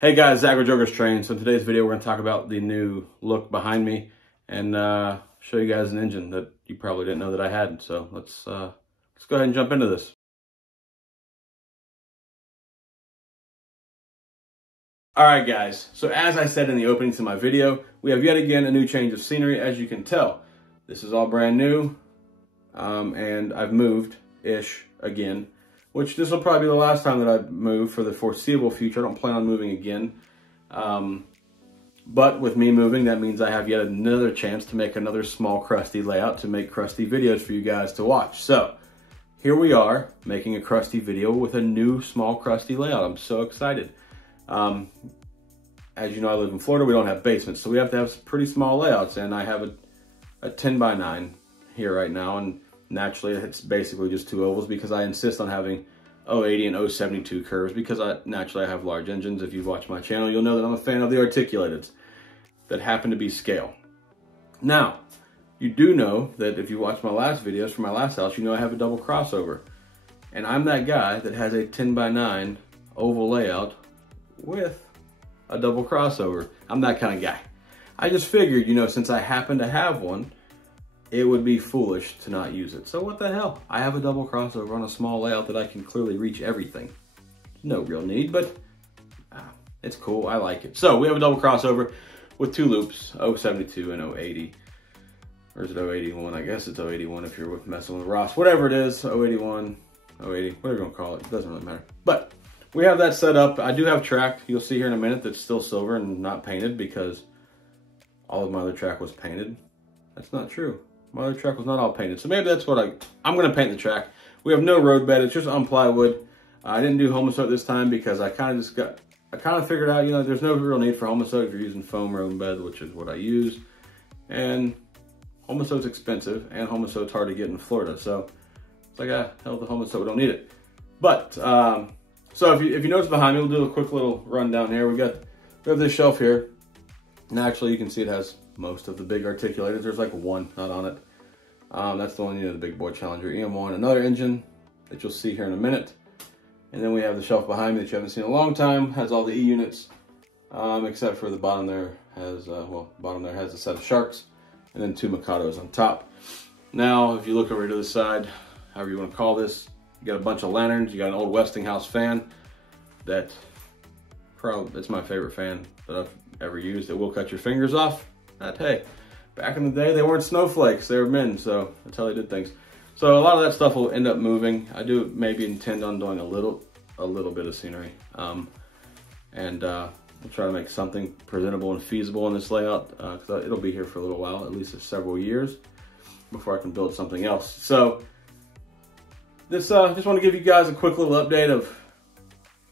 Hey guys, Zach with Joker's Train. So in today's video, we're going to talk about the new look behind me and show you guys an engine that you probably didn't know that I had. So let's go ahead and jump into this. All right, guys. So as I said in the opening to my video, we have yet again a new change of scenery. As you can tell, this is all brand new, and I've moved-ish again. Which this will probably be the last time that I move for the foreseeable future. I don't plan on moving again. But with me moving, that means I have yet another chance to make another small crusty layout to make crusty videos for you guys to watch. So here we are making a crusty video with a new small crusty layout. I'm so excited. As you know, I live in Florida. We don't have basements, so we have to have pretty small layouts. And I have a 10 by 9 here right now. And naturally, it's basically just two ovals because I insist on having 080 and 072 curves because naturally I have large engines. If you've watched my channel, you'll know that I'm a fan of the articulateds that happen to be scale. Now, you do know that if you watch my last videos from my last house, you know I have a double crossover. And I'm that guy that has a 10 by 9 oval layout with a double crossover. I'm that kind of guy. I just figured, you know, since I happen to have one, it would be foolish to not use it. So what the hell? I have a double crossover on a small layout that I can clearly reach everything. No real need, but it's cool. I like it. So we have a double crossover with two loops, 072 and 080. Or is it 081? I guess it's 081 if you're messing with Ross. Whatever it is, 081, 080, whatever you want to call it. It doesn't really matter. But we have that set up. I do have track. You'll see here in a minute that's still silver and not painted because all of my other track was painted. That's not true. My other track was not all painted. So maybe that's what I'm going to paint the track. We have no road bed. It's just on plywood. I didn't do Homosote this time because I kind of figured out, you know, there's no real need for Homosote if you're using foam road bed, which is what I use. And Homosote's expensive and Homosote's hard to get in Florida. So it's like, hell with the Homosote, we don't need it. But, so if you notice behind me, we'll do a quick little rundown here. We have this shelf here. And actually you can see it has most of the big articulators. There's like one not on it. That's the one, you know, the big boy Challenger EM1. Another engine that you'll see here in a minute. And then we have the shelf behind me that you haven't seen in a long time. Has all the E units, except for the bottom there has, bottom there has a set of Sharks. And then two Mikados on top. Now, if you look over to the side, however you want to call this, you got a bunch of lanterns. You got an old Westinghouse fan that's my favorite fan that I've ever used. It will cut your fingers off. But hey, back in the day, they weren't snowflakes, they were men, so that's how they did things. So a lot of that stuff will end up moving. I do maybe intend on doing a little bit of scenery. We'll try to make something presentable and feasible in this layout, because it'll be here for a little while, at least several years, before I can build something else. So this, just want to give you guys a quick little update of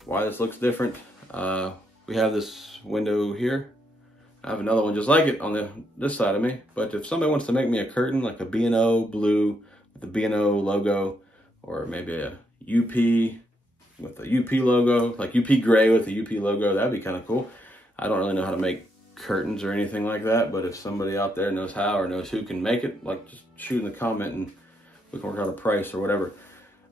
why this looks different. We have this window here. I have another one just like it on this side of me. But if somebody wants to make me a curtain, like a B&O blue with the B&O logo, or maybe a UP with a UP logo, like UP gray with the UP logo, that'd be kind of cool. I don't really know how to make curtains or anything like that, but if somebody out there knows how or knows who can make it, like, just shoot in the comment and we can work out a price or whatever.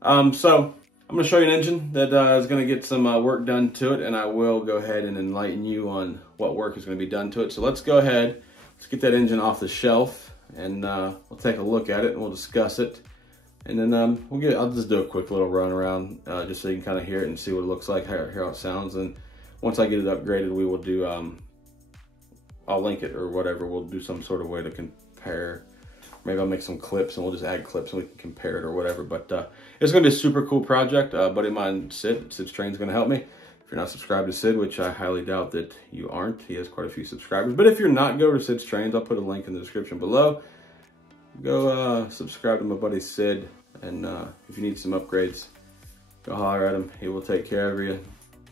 So I'm going to show you an engine that is going to get some work done to it, and I will go ahead and enlighten you on what work is going to be done to it. So let's go ahead, let's get that engine off the shelf, and we'll take a look at it and we'll discuss it. And then I'll just do a quick little run around just so you can kind of hear it and see what it looks like, hear how it sounds. And once I get it upgraded, we will do, I'll link it or whatever. We'll do some sort of way to compare. Maybe I'll make some clips and we'll just add clips and we can compare it or whatever. But it's going to be a super cool project. Buddy of mine, Sid's Train's going to help me. If you're not subscribed to Sid, which I highly doubt that you aren't, he has quite a few subscribers. But if you're not, go to Sid's Trains. I'll put a link in the description below. Go subscribe to my buddy Sid. And if you need some upgrades, go holler at him. He will take care of you.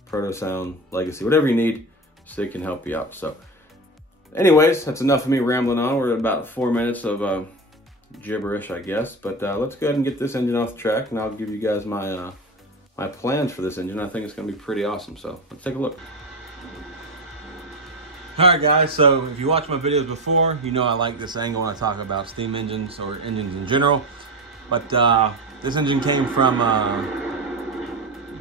Proto Sound, Legacy, whatever you need, Sid can help you out. So anyways, that's enough of me rambling on. We're at about 4 minutes of gibberish, I guess, but let's go ahead and get this engine off the track, and I'll give you guys my my plans for this engine. I think it's going to be pretty awesome, so let's take a look. Alright guys, so if you watched my videos before, you know I like this angle when I talk about steam engines or engines in general, but this engine came from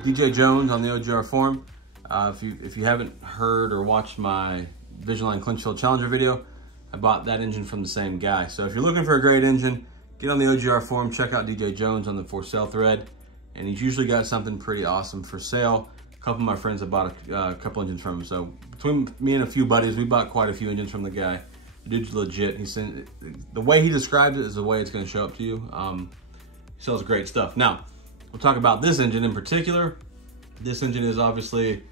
DJ Jones on the OGR forum. If you haven't heard or watched my Vigiline Clinchfield Challenger video, I bought that engine from the same guy. So if you're looking for a great engine, get on the OGR forum, check out DJ Jones on the for sale thread, and he's usually got something pretty awesome for sale. A couple of my friends have bought a couple engines from him. So between me and a few buddies, we bought quite a few engines from the guy. The dude's legit. The way he described it is the way it's going to show up to you. He sells great stuff. Now, we'll talk about this engine in particular. This engine is obviously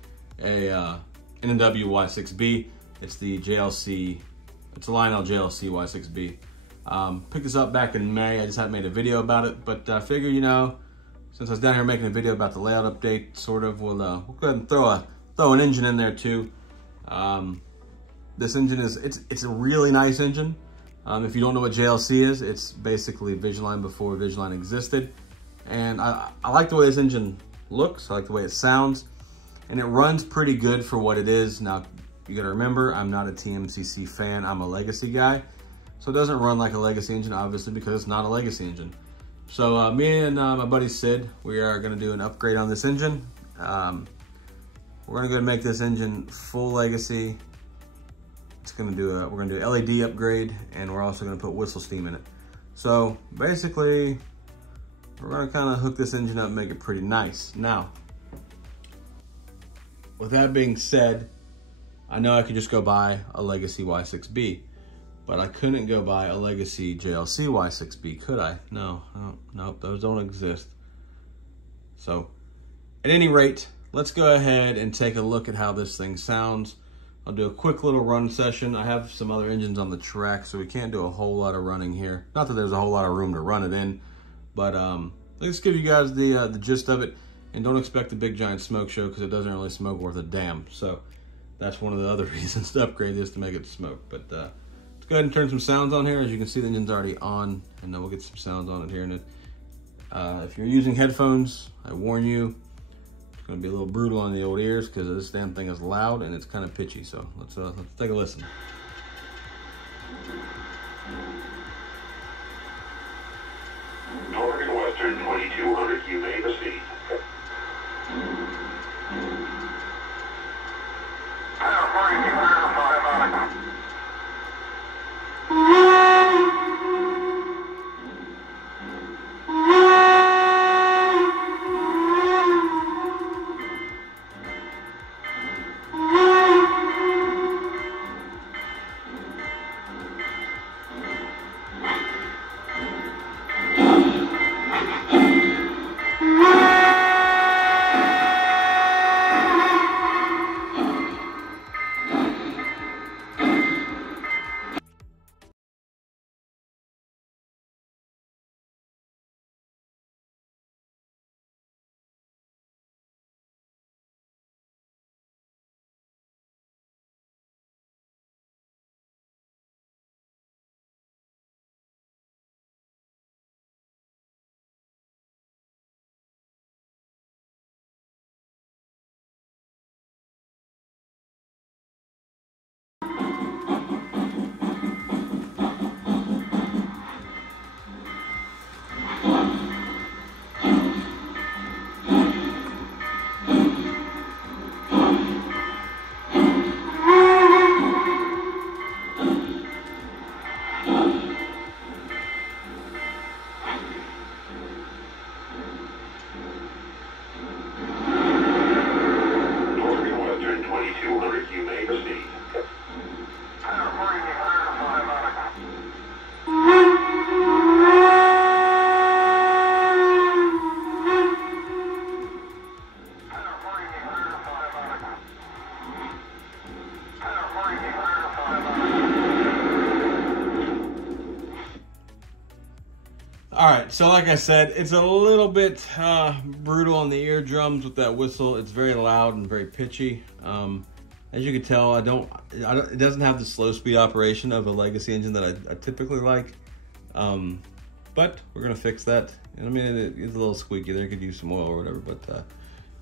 a N&W Y6B. It's the JLC, it's a Lionel JLC Y6B. Picked this up back in May. I just hadn't made a video about it, but I figured, you know, since I was down here making a video about the layout update, sort of, we'll go ahead and throw an engine in there too. This engine it's a really nice engine. If you don't know what JLC is, it's basically Vigiline before Vigiline existed. And I like the way this engine looks, I like the way it sounds, and it runs pretty good for what it is. Now, you gotta remember, I'm not a TMCC fan, I'm a legacy guy. So it doesn't run like a legacy engine, obviously, because it's not a legacy engine. So me and my buddy Sid, we are gonna do an upgrade on this engine. We're gonna go and make this engine full legacy. We're gonna do LED upgrade, and we're also gonna put whistle steam in it. So basically, we're gonna kind of hook this engine up and make it pretty nice. Now, with that being said, I know I could just go buy a Legacy Y6B, but I couldn't go buy a Legacy JLC Y6B, could I? No, nope, those don't exist. So, at any rate, let's go ahead and take a look at how this thing sounds. I'll do a quick little run session. I have some other engines on the track, so we can't do a whole lot of running here. Not that there's a whole lot of room to run it in, but let's give you guys the gist of it, and don't expect a big giant smoke show because it doesn't really smoke worth a damn. So that's one of the other reasons to upgrade this, to make it smoke. But let's go ahead and turn some sounds on here. As you can see, the engine's already on, and then we'll get some sounds on it here. And if you're using headphones, I warn you, it's going to be a little brutal on the old ears because this damn thing is loud and it's kind of pitchy. So let's take a listen. Northwestern 2200, you may proceed. Alright, so like I said, it's a little bit brutal on the eardrums with that whistle. It's very loud and very pitchy. As you can tell, it doesn't have the slow speed operation of a legacy engine that I typically like. But we're gonna fix that. And I mean, it's a little squeaky there, could use some oil or whatever. But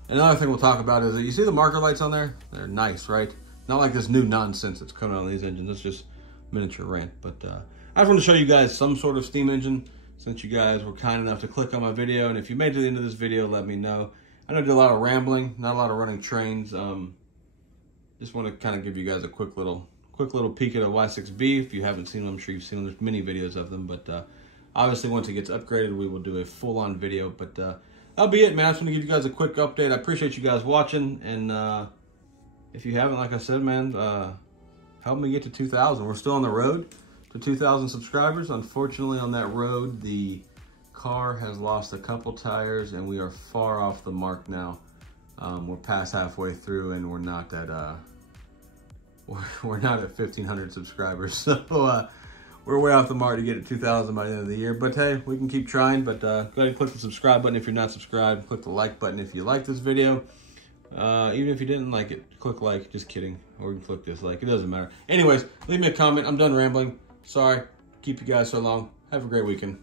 another thing we'll talk about is that you see the marker lights on there? They're nice, right? Not like this new nonsense that's coming on these engines. It's just miniature rant. But I just want to show you guys some sort of steam engine, since you guys were kind enough to click on my video. And if you made it to the end of this video, let me know. I know I did a lot of rambling, not a lot of running trains. Just want to kind of give you guys a quick little peek at a Y6B. If you haven't seen them, I'm sure you've seen them. There's many videos of them, but obviously once it gets upgraded, we will do a full-on video. But that'll be it, man. I just want to give you guys a quick update. I appreciate you guys watching, and if you haven't, like I said, man, help me get to 2,000. We're still on the road to 2,000 subscribers. Unfortunately, on that road, the car has lost a couple tires, and we are far off the mark now. We're past halfway through, and we're not at 1,500 subscribers. So we're way off the mark to get to 2,000 by the end of the year. But hey, we can keep trying. But go ahead and click the subscribe button if you're not subscribed. Click the like button if you like this video. Even if you didn't like it, click like. Just kidding. Or you can click dislike. It doesn't matter. Anyways, leave me a comment. I'm done rambling. Sorry. Keep you guys so long. Have a great weekend.